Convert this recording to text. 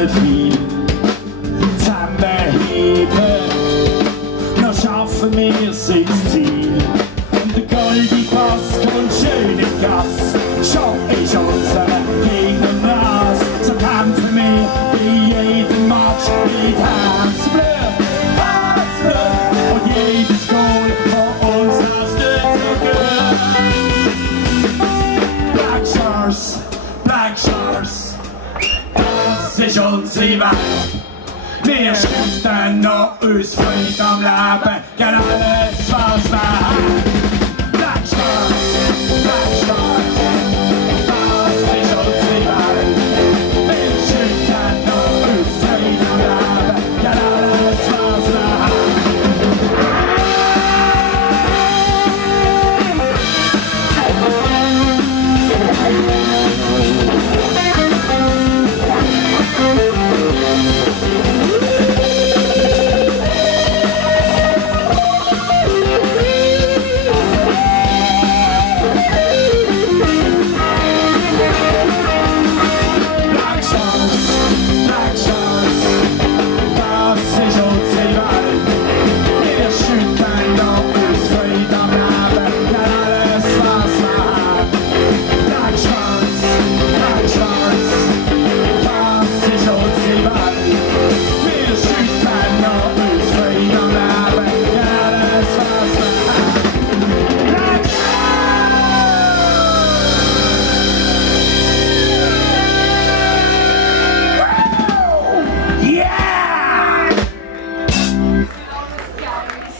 nicht viel. Zusammenheben, noch schaffen wir es ins Ziel. Und der goldene Pass kommt schön in die Gasse. Schon ist unsere Gegner nass. So kämpfen wir bei jedem Match mit Herzblut, Herzblut. Und jedes Goal von uns lässt nicht so gut. Black Stars, Black Stars, das ist unsere Welt. Wir schützen noch uns Freunde am Leben, gegen alles was wir haben.